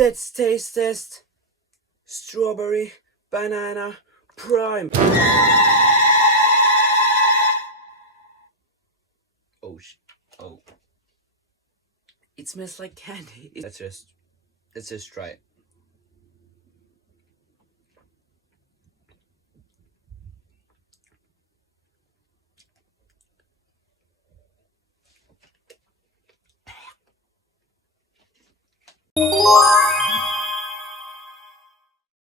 Let's taste test strawberry banana prime. Oh, oh. It smells like candy. Let's just try it.